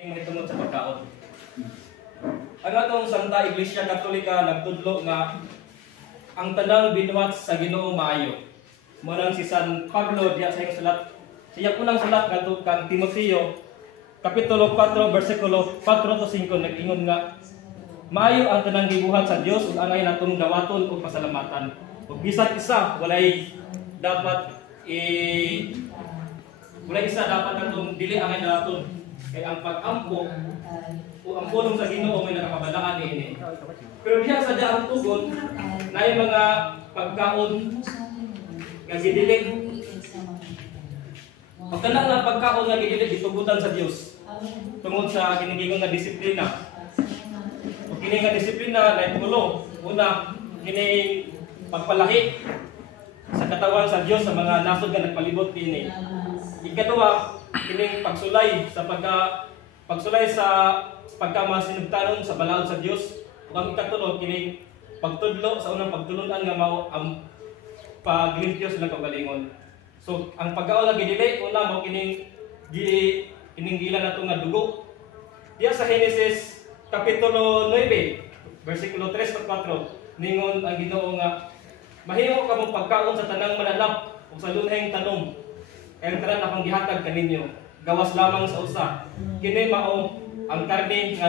Tungod sa pagkaon. Ang atong Santa Iglesia Katolika nagtudlo nga ang tanang binuhat sa Ginoo maayo. Murang si San Pablo diya sa iyang sulat. Siya unang sulat ngadto kang Timoteo kapitulo 4 bersikulo 4 to 5 nag-ingon nga maayo ang tanang gibuhat sa Dios ug angay natong dawaton ug pasalamatan. Ug bisan isa walay isa dapat natong dili angay dawaton. Kaya ang pag-ampo o ang pulong sa Ginoo may nakapabalaan niini. Pero diha sa daang tugon na yung mga pagkaon nga gidilig. Pagkana nga pagkaon nga gidilig gitugutan sa Dios tungod sa kinigingon nga disiplina. O kini nga disiplina na itulo una kini pagpalahi sa katawan sa Dios sa mga nasod nga nagpalibot kini. Ikaduha kining pagsulay sa pagkamasinugtanon sa balaod sa Dios. Ug ang ikatulo kining pagtudlo sa unang pagtulunan nga mao ang paglimpyo sa kaugalingon. So ang pagkaon nga gidili una mao kining gilan nato nga dugo. Diya sa Genesis kapitulo 9 bersikulo 3 to 4 ningon ang Ginoo nga mahimo kamo pagkaon sa tanang mananap ug sa lunheng tanom. Kaya tanan akong gihatag kaninyo, gawas lamang sa usa. Kini mao ang karne nga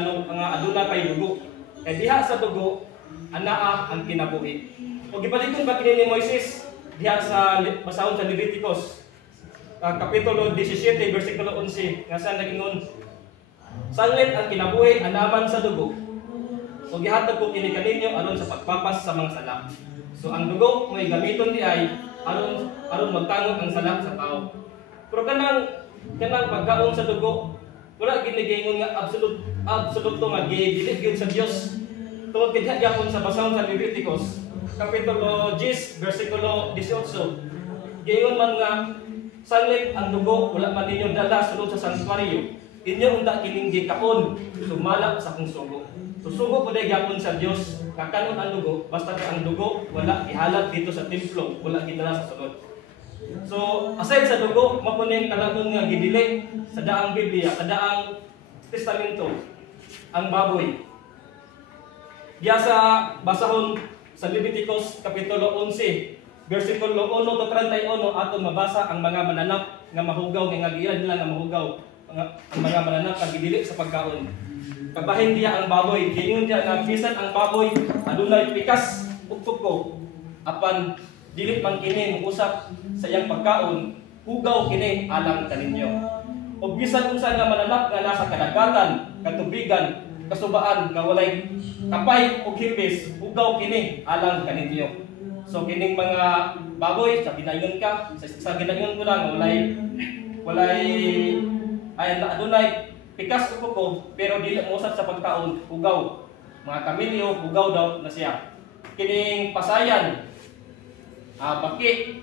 aduna kay dugo. Kay diha sa dugo anaa ang kinabuhi. Ug gipalikon ba kini ni Moises diha sa basahon sa Leviticus kapitulo 17 bersikulo 11 nga sa nagingon sanglit ang kinabuhi anaman sa dugo. Ug gihatag ko kini kaninyo aron sa pagpapas sa mga sala. So ang dugo may gamiton di ay aron magtangog ang sala sa tao. Pero kanang pagkaon sa dugo wala ginigingon nga absolute nga gidili gyud sa Dios. Tungod kay gyapon sa basahon sa Leviticus kapitulo 10 bersikulo 18. Giingon man nga sanglit ang dugo wala man ninyo dala sulod sa sanktuaryo. Inyo unta kining gikaon sumala sa akong sugo. Susugo po dahil gyapon sa Dios kakanon ang dugo basta ang dugo wala ihalat dito sa templo wala gidala sa sulod. So aside sa dugo mapuning kalanon nga gidili sa daang Biblia sa daang testamento ang baboy. Diya sa basahon sa Leviticus kapitulo 11 bersikulo 1 to 31 aton mabasa ang mga mananap nga mahugaw nga giilan nila nga mahugaw ang mga mananap nga gidili sa pagkaon. Pagbahin diya ang baboy, giingon diya nga bisan ang baboy adunay pikas ug tuko apan dili man kini usap sa iyang pagkaon, hugaw kini alang kaninyo. Ug bisan unsa nga mananap nga nasa kadagatan, katubigan, kasubaan nga walay kapay ug himpis, hugaw kini alang kaninyo. So kining mga baboy sa ginayon ka, sa ginayon ko lang walay ay adunay pikas ug kuko pero dili mo usap sa pagkaon, hugaw. Mga kamilyo, hugaw daw na siya. Kining pasayan baki,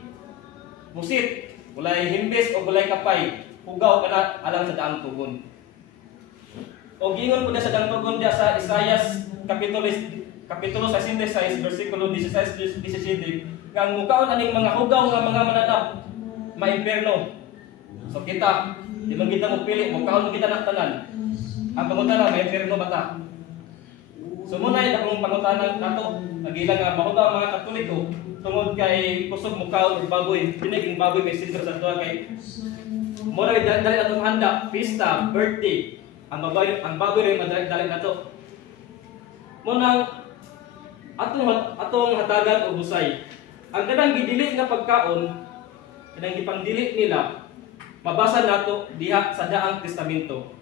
musit, walay himbis o walay kapay, hugaw kana alang sa daang tugon. O gingon ko na sa daang tugon diya sa Isaias kapitulo 66 bersikulo 16-17 nga mukaon aning mga hugaw nga mga mananap maimperno. So kita, di man kita mo pili, mukaon kita na tanan. Ang pangutana maimperno bata. So muna akong pangutanan nato, nagilang nga mahugaw mga Katoliko tungod kay kusog mukaon og baboy, piniging baboy may sindro sa tuwa kay mura dali atong handa, pista, birthday. Ang baboy rin madali nato. Munang atong hatagan og husay. Ang kanang gidili nga pagkaon, kanang gipangdili nila, mabasa nato diha sa daang testamento.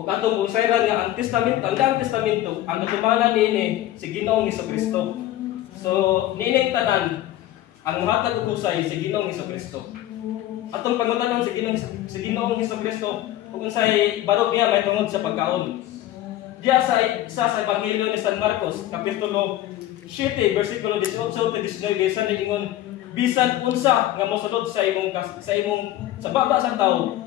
Ug atong usayran nga ang testamento, ang daang testamento, ang natumanan niini si Ginoong Hesukristo. So niining tanan ang muhatag og husay si Ginoong Hesukristo. Atong pangutanon si Ginoong Hesukristo ug unsay barog niya may tungod sa pagkaon. Diya sa Ebanghelyo ni San Marcos kapitulo 7 bersikulo 18 to 19 sa ningon bisan unsa nga mosulod sa baba sa tawo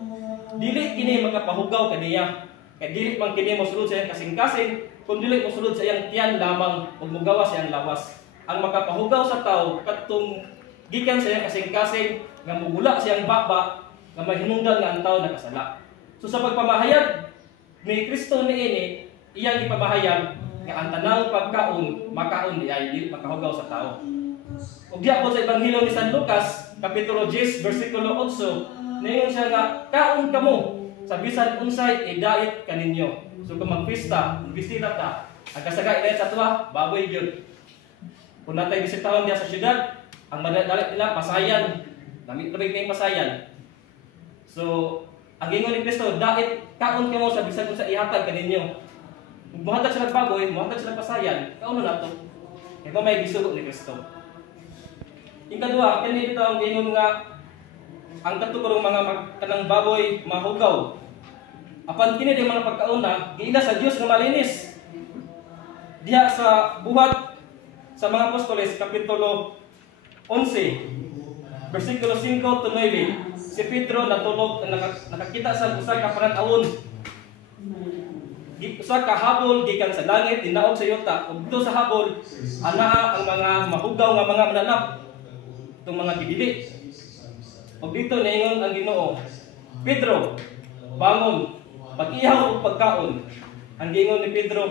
dili kini makapahugaw kaniya. Kaya dili man kini mosulod sa iyang kasing-kasing, kundi dili mosulod sa iyang tiyan lamang ug mogawas sa iyang lawas. Ang makapahugaw sa tao katong gikan sa iyang kasing-kasing nga mugula sa iyang baba nga mahinungdan nga ang tao nakasala. So sa pagpamahayag ni Kristo niini, iyang ipamahayag nga ang tanang pagkaon makaon niya dili makahugaw sa tao. Ug diha po sa Ebanghelyo ni San Lucas kapitulo 10 bersikulo 8, niingon siya nga kaon kamo sa bisan unsay idait kaninyo. So kung magpista, bisita ta, ang kasagay dahil sa tuwa, baboy gyud. Kung natay bisitahon diya sa syudad, ang madali nila pasayan. Lamig-lamig kayong pasayan. So ang ingon ni Kristo, dait kaon kamo sa bisan unsa ihatag kaninyo. Muhatag sila baboy, muhatag sila pasayan, kauno na to. Ito may gisugo ni Kristo. Ikaduha, kani dito ang ingon nga ang katukurong mga kanang baboy mahugaw. Apan kini di mga pagkauna, giila sa Dios nga malinis. Diha sa buhat sa mga apostoles kapitulo 11 bersikulo 5 to 9, si Pedro natulog nakakita sa usa ka panan-awon. Usa ka habol gikan sa langit dinaog sa yuta. Ug dito sa habol anaa ang mga mahugaw nga mga mananap, itong mga gidili. Ug dito niingon ang Ginoo, Pedro, bangon, pag-ihaw og pagkaon. Ang giingon ni Pedro,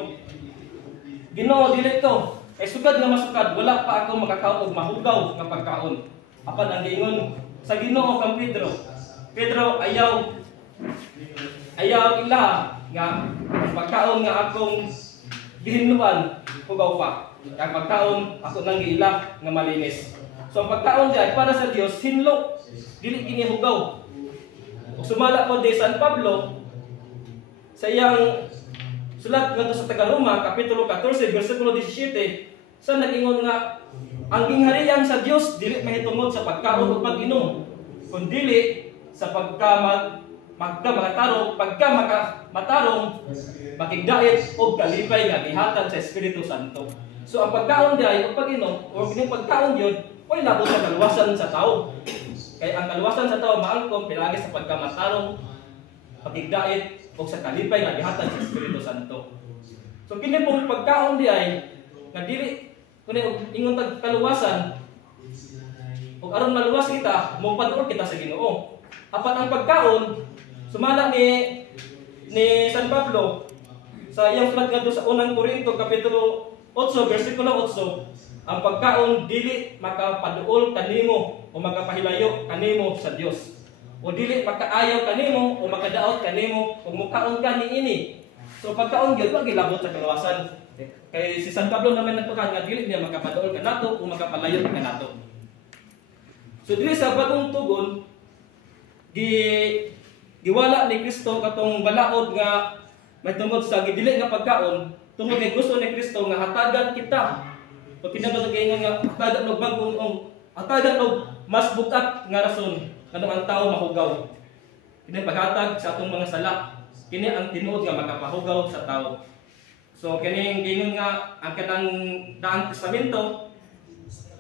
Ginoo, dili to. Ay sugad nga masukad, wala pa ako makakaon og mahugaw nga pagkaon. Apan ang giingon sa Ginoo kang Pedro, Pedro, ayaw ila nga pagkaon nga akong gihinluan hugaw pa. Kang pagkaon ako nang giila nga malinis. So ang pagkaon diay para sa Dios hinlo, dili kini hugaw. Ug sumala po di San Pablo sa iyang sulat ngadto sa taga-Roma kapitulo 14 bersikulo 17, sa nag-ingon nga ang gingharian sa Dios dili mahitungod sa pagkaon ug pag-inom, kundi sa magkatarong makigdait o kalipay nga gihatag sa Espiritu Santo. So ang pagkaon diay o pag-inom o kining pagkaon yun, way labot sa kaluwasan sa tao. Kaya ang kaluwasan sa tao maangkon pilagi sa pagkamatarong, pakigdait o sa kalipay nga gihatag sa Espiritu Santo. So kini pong pagkaon diay nga dili kuno ingon tag kaluwasan ug aron maluwas kita, mopadul kita sa Ginoo. Apan ang pagkaon sumala ni San Pablo sa iyang sulat ngadto sa unang Korinto kapitulo 8 bersikulo 8, ang pagkaon dili makapaduol kanimo o makapahilayo kanimo sa Dios. O dili makaayaw kanimo o makadaot kanimo kung mukaon ka niini. So pagkaon gyud wa gilabot sa kaluwasan. Kay si San Pablo naman nagtukan nga dili niya makapaduol kanato o makapalayo kanato. So dili sa bagong tugon giwala ni Kristo katong balaod nga may tungod sa gidili nga pagkaon tungod kay gusto ni Kristo nga hatagan kita. Pag kinabuhi ingon nga hatagan og bagong hatagan og mas bukat nga rason kanang ang tao mahugaw. Kini paghatag sa atong mga sala, kini ang tinuod nga makapahugaw sa tao. So kining gingon nga ang kanang Daang Testamento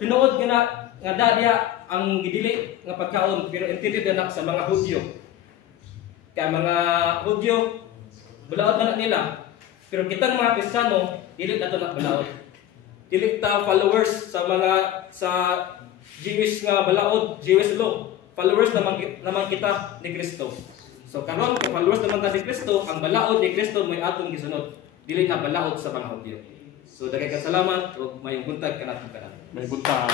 tinuod nga dadya ang gidili nga pagkaon pero intended na sa mga Hudyo. Kaya mga Hudyo balaod man nila. Pero kitang mga Kristiyano dili nato na balaod. Dili ta followers sa Jewish nga balaod, Jewish law. Followers naman kita ni Kristo. So karon kung followers naman ta ni Kristo, ang balaod ni Kristo may atong gisunod. Dili na balaod sa mga Hudyo. So daghang salamat ug mayong buntag kanatong kanan. May buntag.